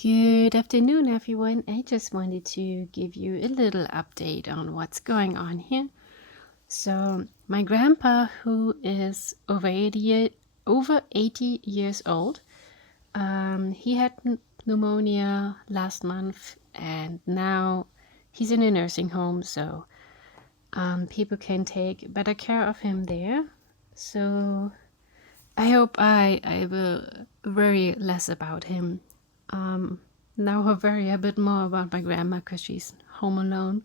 Good afternoon, everyone. I just wanted to give you a little update on what's going on here. So, my grandpa, who is over 80 years old, he had pneumonia last month, and now he's in a nursing home, so people can take better care of him there. So, I hope I will worry less about him. Now I'll worry a bit more about my grandma because she's home alone.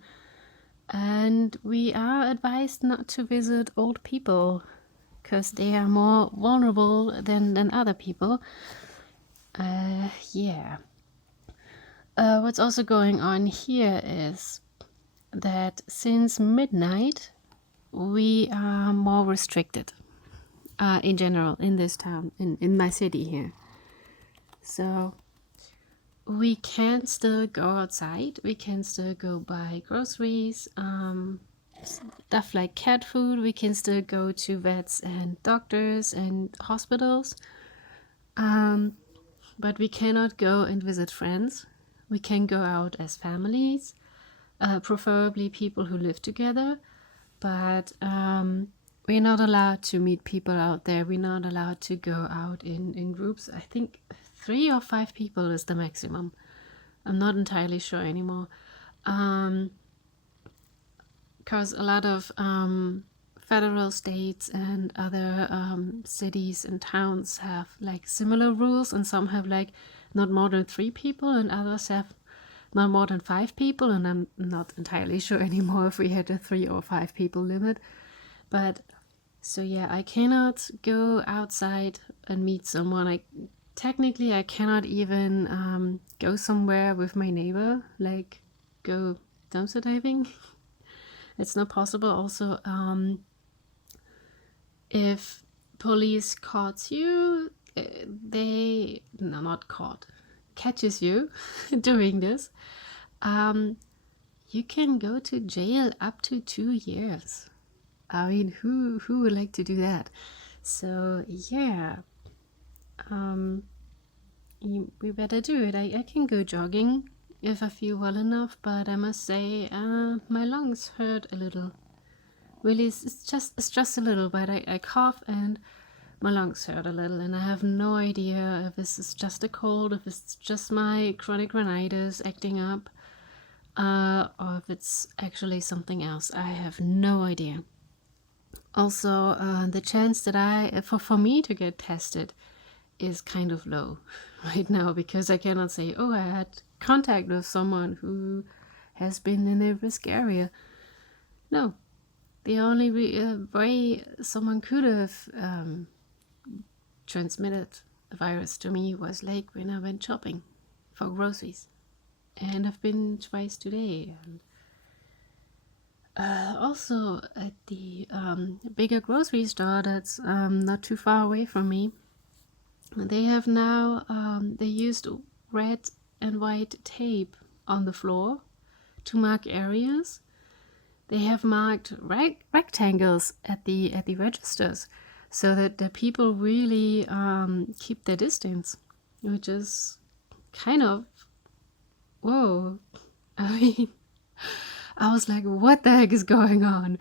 And we are advised not to visit old people because they are more vulnerable than other people. Yeah. What's also going on here is that since midnight, we are more restricted in general in this town, in my city here. So we can still go outside. We can still go buy groceries, stuff like cat food. We can still go to vets and doctors and hospitals. But we cannot go and visit friends. We can go out as families, preferably people who live together. But we're not allowed to meet people out there. We're not allowed to go out in groups. I think 3 or 5 people is the maximum. I'm not entirely sure anymore. Because a lot of federal states and other cities and towns have like similar rules, and some have like not more than 3 people, and others have not more than 5 people. And I'm not entirely sure anymore if we had a 3 or 5 people limit. But so yeah, I cannot go outside and meet someone. Technically, I cannot even go somewhere with my neighbor, like go dumpster diving. It's not possible. Also, if police catches you, catches you doing this, you can go to jail up to 2 years. I mean, who would like to do that? So yeah, we better do it. I can go jogging if I feel well enough, but I must say my lungs hurt a little. Really, it's just a little, but I cough and my lungs hurt a little, and I have no idea if this is just a cold, if it's just my chronic rhinitis acting up, or if it's actually something else. I have no idea. Also, the chance that for me to get tested is kind of low right now, because I cannot say, oh, I had contact with someone who has been in a risk area. No, the only way someone could have transmitted the virus to me was like when I went shopping for groceries, and I've been twice today. Also at the bigger grocery store that's not too far away from me, they have now they used red and white tape on the floor to mark areas. They have marked rectangles at the registers, so that the people really keep their distance, which is kind of whoa. I mean, I was like, what the heck is going on?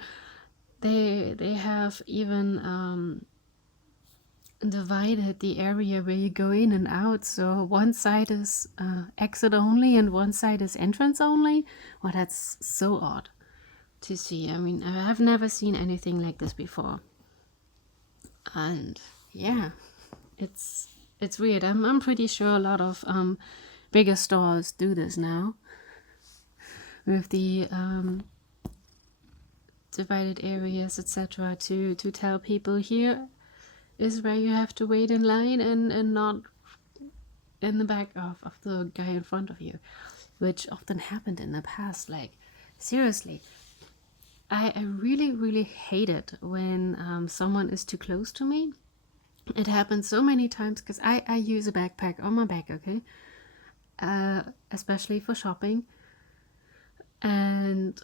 They have even divided the area where you go in and out. So one side is exit only and one side is entrance only. Well, that's so odd to see. I mean, I have never seen anything like this before. And yeah, it's weird. I'm pretty sure a lot of bigger stores do this now with the divided areas, etc., to tell people here is where you have to wait in line, and not in the back of the guy in front of you, which often happened in the past. Like, seriously, I really hate it when someone is too close to me. It happens so many times because I use a backpack on my back, okay? Especially for shopping. And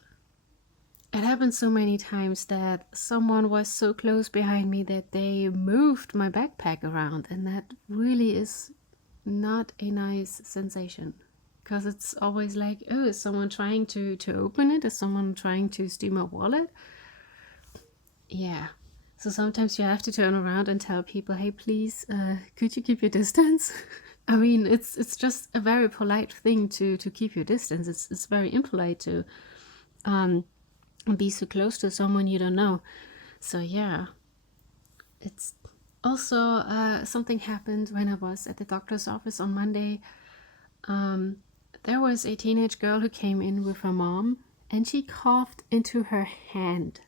it happened so many times that someone was so close behind me that they moved my backpack around, and that really is not a nice sensation, because it's always like, oh, is someone trying to open it? Is someone trying to steal my wallet? Yeah. So sometimes you have to turn around and tell people, hey, please, could you keep your distance? I mean, it's just a very polite thing to keep your distance. It's very impolite to be so close to someone you don't know. So yeah, it's also something happened when I was at the doctor's office on Monday. There was a teenage girl who came in with her mom, and she coughed into her hand.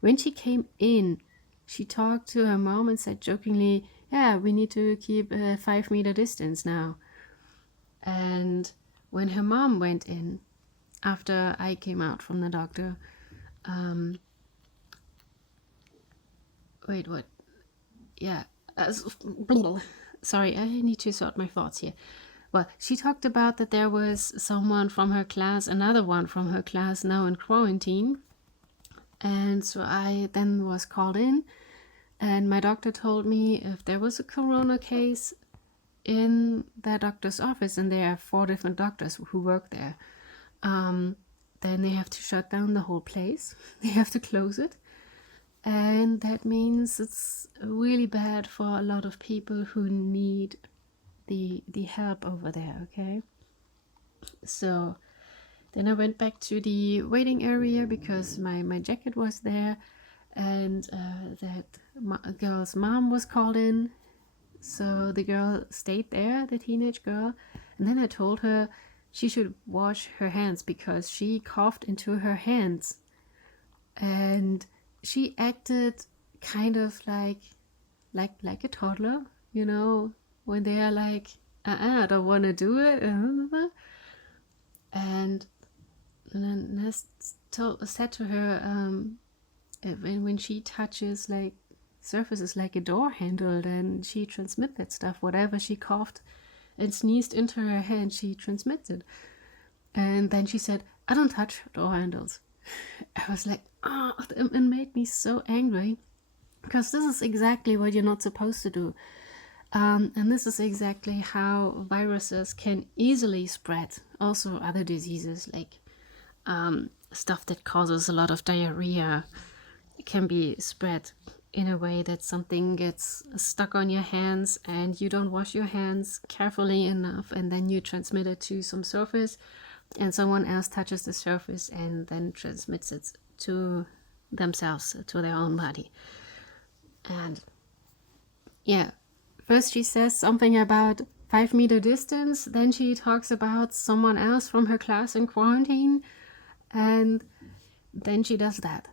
When she came in, she talked to her mom and said jokingly, yeah, we need to keep a 5-meter distance now. And when her mom went in, after I came out from the doctor, wait, what? Yeah, sorry, I need to sort my thoughts here. Well, she talked about that there was someone from her class, another one from her class now in quarantine. And so I then was called in, and my doctor told me if there was a corona case in that doctor's office, and there are 4 different doctors who work there, then they have to shut down the whole place. They have to close it. And that means it's really bad for a lot of people who need the help over there, okay? So then I went back to the waiting area because my jacket was there, and that girl's mom was called in. So the girl stayed there, the teenage girl, and then I told her she should wash her hands because she coughed into her hands. And she acted kind of like a toddler, you know, when they are like, I don't want to do it. And then I said to her, when she touches like surfaces like a door handle, then she transmits that stuff. Whatever she coughed and sneezed into her hand, she transmits it. And then she said, I don't touch door handles. I was like, oh, it made me so angry, because this is exactly what you're not supposed to do. And this is exactly how viruses can easily spread. Also other diseases like stuff that causes a lot of diarrhea can be spread in a way that something gets stuck on your hands and you don't wash your hands carefully enough, and then you transmit it to some surface, and someone else touches the surface and then transmits it to themselves, to their own body. And yeah, first she says something about 5-meter distance, then she talks about someone else from her class in quarantine, and then she does that.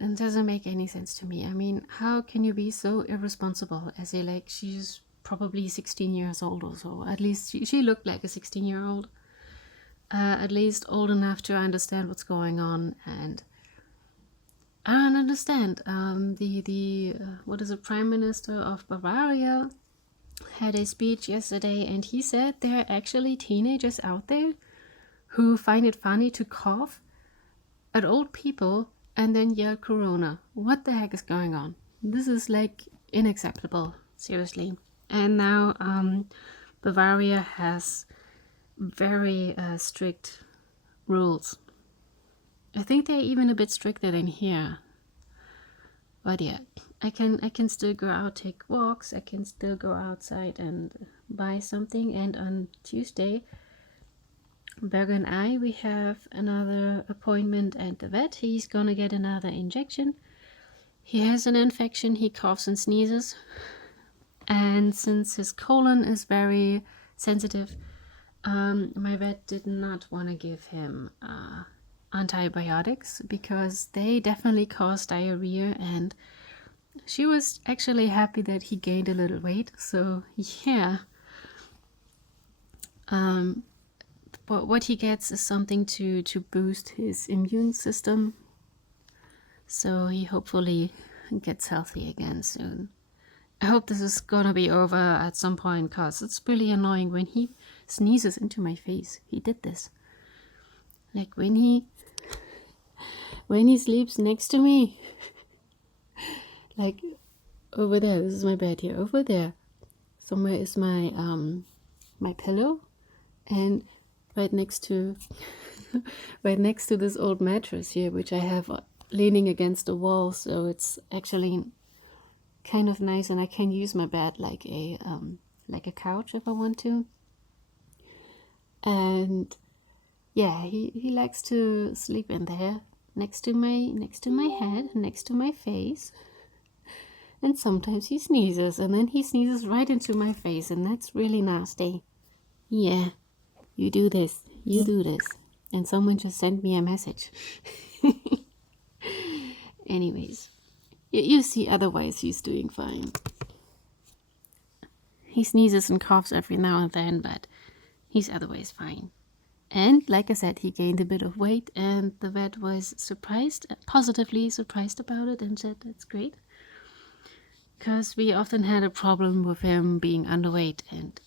And it doesn't make any sense to me. I mean, how can you be so irresponsible? As a, like, she's probably 16 years old or so. At least she looked like a 16-year-old. At least old enough to understand what's going on. And I don't understand. What is the Prime Minister of Bavaria had a speech yesterday, and he said there are actually teenagers out there who find it funny to cough at old people and then yell corona. What the heck is going on? This is like unacceptable, seriously. And now Bavaria has very strict rules. I think they're even a bit stricter than here. But yeah, I can still go out, take walks. I can still go outside and buy something. And on Tuesday, Børge and we have another appointment at the vet. He's gonna get another injection. He has an infection. He coughs and sneezes. And since his colon is very sensitive, my vet did not want to give him antibiotics because they definitely cause diarrhea, and she was actually happy that he gained a little weight. So yeah, but what he gets is something to boost his immune system, so he hopefully gets healthy again soon. I hope this is gonna be over at some point, because it's really annoying when he sneezes into my face. He did this. Like when he sleeps next to me. Like over there, this is my bed here, over there. somewhere is my pillow, and right next to right next to this old mattress here, which I have leaning against the wall, so it's actually kind of nice, and I can use my bed like a couch if I want to. And yeah, he likes to sleep in there next to my head, next to my face. And sometimes he sneezes, and then he sneezes right into my face, and that's really nasty. Yeah, you do this, you do this. And someone just sent me a message. Anyways, you see, otherwise he's doing fine. He sneezes and coughs every now and then, but he's otherwise fine. And like I said, he gained a bit of weight, and the vet was positively surprised about it, and said that's great. Because we often had a problem with him being underweight, and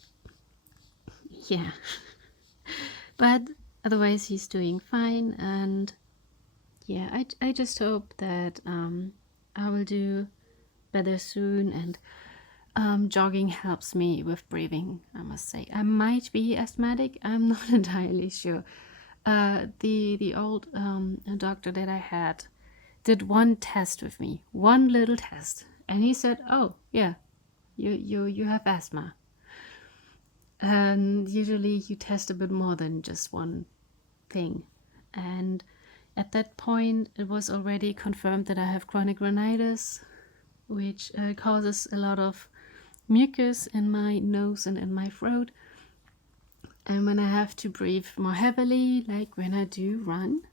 yeah. But otherwise he's doing fine, and yeah, I just hope that I will do better soon, and jogging helps me with breathing, I must say. I might be asthmatic, I'm not entirely sure. The old doctor that I had did one test with me, one little test, and he said, oh yeah, you have asthma. And usually you test a bit more than just one thing. And at that point it was already confirmed that I have chronic rhinitis, which causes a lot of mucus in my nose and in my throat. And when I have to breathe more heavily, like when I do run,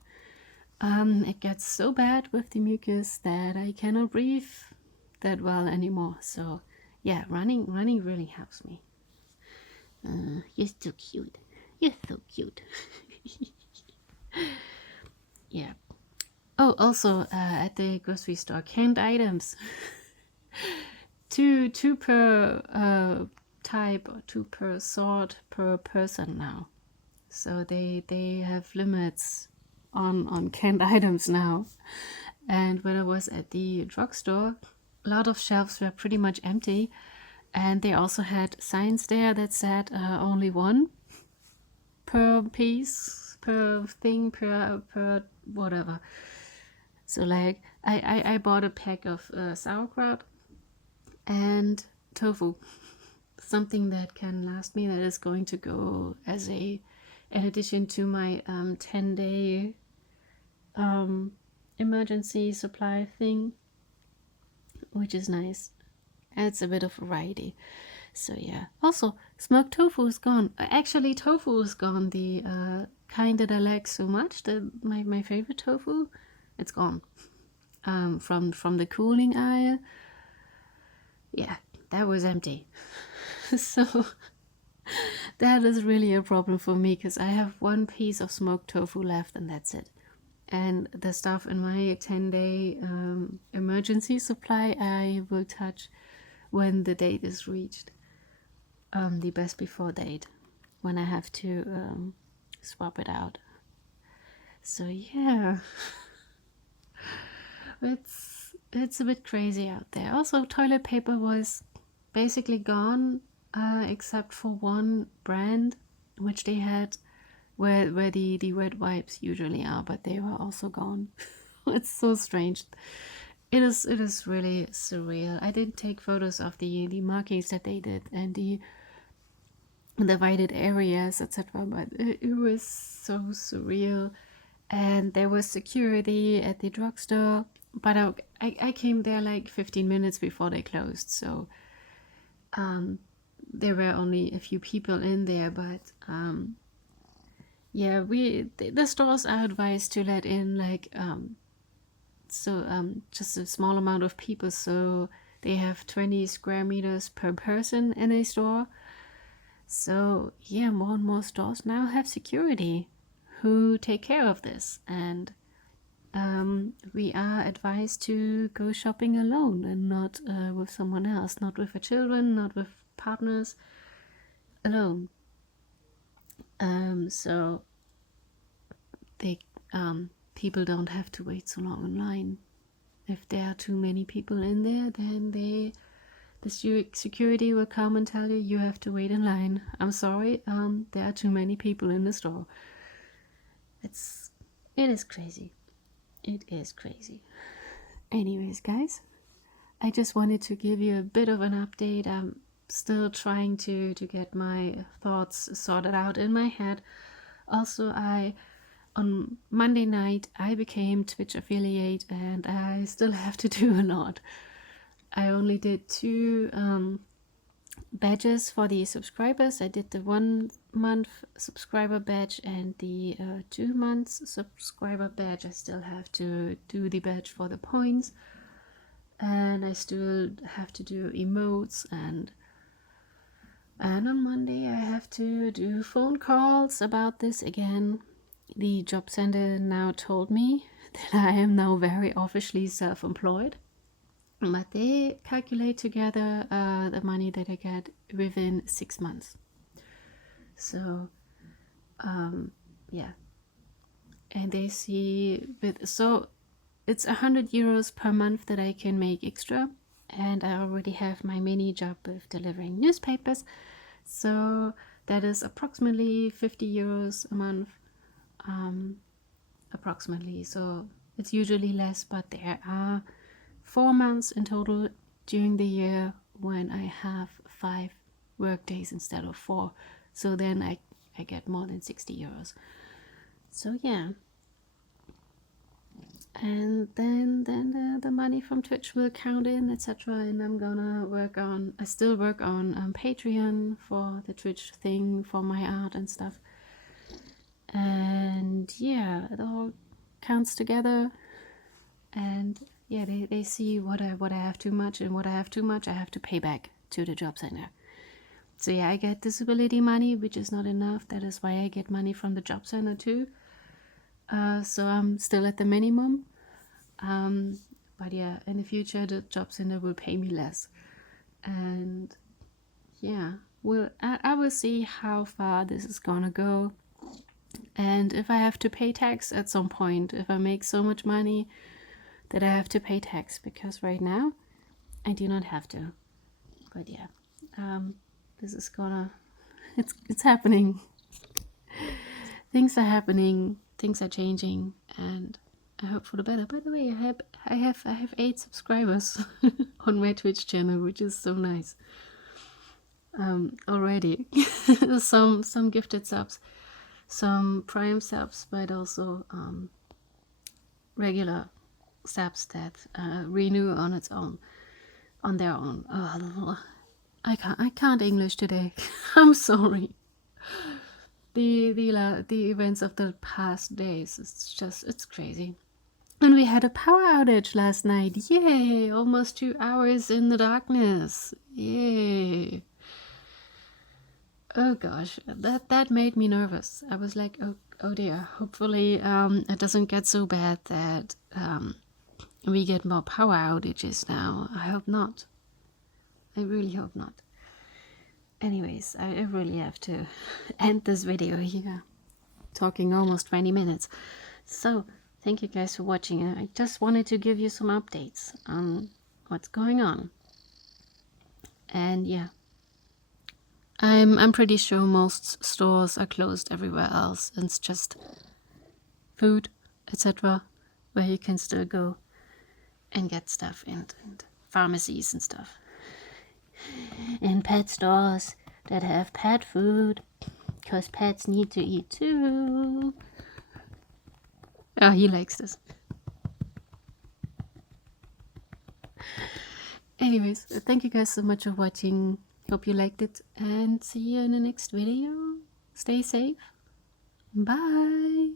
it gets so bad with the mucus that I cannot breathe that well anymore. So yeah, running really helps me. You're so cute. You're so cute. Yeah. Oh, also at the grocery store, canned items. two per type, or two per sort per person now. So they have limits on canned items now. And when I was at the drugstore, a lot of shelves were pretty much empty, and they also had signs there that said only one per piece, per thing, per whatever. So like I bought a pack of sauerkraut and tofu, something that can last me, that is going to go as in addition to my 10-day emergency supply thing, which is nice. Adds a bit of variety. So yeah. Also, smoked tofu is gone. Actually, tofu is gone. The kind that I like so much, my favorite tofu, it's gone. From the cooling aisle. Yeah, that was empty. So that is really a problem for me, because I have one piece of smoked tofu left, and that's it. And the stuff in my 10-day emergency supply I will touch when the date is reached, the best before date, when I have to swap it out. So yeah, it's a bit crazy out there. Also, toilet paper was basically gone, except for one brand which they had, where the red wipes usually are, but they were also gone. It's so strange. It is really surreal. I did take photos of the markings that they did, and the divided areas, etc. But it was so surreal. And there was security at the drugstore, but I came there like 15 minutes before they closed, so there were only a few people in there. But yeah, the stores are advised to let in like just a small amount of people, so they have 20 square meters per person in a store. So yeah, more and more stores now have security who take care of this, and we are advised to go shopping alone and not with someone else, not with our children, not with partners, alone. So they people don't have to wait so long in line. If there are too many people in there, then they the security will come and tell you have to wait in line. I'm sorry, there are too many people in the store. It is crazy. It is crazy. Anyways, guys, I just wanted to give you a bit of an update. I'm still trying to get my thoughts sorted out in my head. Also, on Monday night, I became Twitch affiliate, and I still have to do a lot. I only did 2 badges for the subscribers. I did the 1 month subscriber badge and the 2 months subscriber badge. I still have to do the badge for the points, and I still have to do emotes, and on Monday I have to do phone calls about this again. The job center now told me that I am now very officially self-employed, but they calculate together the money that I get within 6 months. So yeah, and they see so it's 100 euros per month that I can make extra, and I already have my mini job with delivering newspapers, so that is approximately 50 euros a month, approximately. So it's usually less, but there are 4 months in total during the year when I have 5 work days instead of 4, so then I get more than 60 euros. So yeah, and then the money from Twitch will count in, etc. And I'm gonna I still work on Patreon for the Twitch thing, for my art and stuff. And yeah, it all counts together. And yeah, they see what I have too much, and what I have too much I have to pay back to the job center. So yeah, I get disability money, which is not enough. That is why I get money from the job center too. So I'm still at the minimum. But yeah, in the future the job center will pay me less. And yeah, I will see how far this is gonna go. And if I have to pay tax at some point, if I make so much money that I have to pay tax, because right now I do not have to. But yeah, this is it's happening. Things are happening, things are changing, and I hope for the better. By the way, I have 8 subscribers on my Twitch channel, which is so nice. Already. some gifted subs, some prime subs, but also regular subs that renew on their own. Oh, I can't English today. I'm sorry. The events of the past days, it's crazy. And we had a power outage last night. Yay! Almost 2 hours in the darkness. Yay! Oh gosh, that made me nervous. I was like, oh dear. Hopefully, it doesn't get so bad that we get more power outages now. I hope not. I really hope not. Anyways, I really have to end this video here. Talking almost 20 minutes. So, thank you guys for watching. I just wanted to give you some updates on what's going on. And yeah, I'm pretty sure most stores are closed everywhere else. It's just food, etc., where you can still go and get stuff, and pharmacies and stuff. And pet stores that have pet food, because pets need to eat too. Oh, he likes this. Anyways, thank you guys so much for watching. Hope you liked it, and see you in the next video. Stay safe. Bye.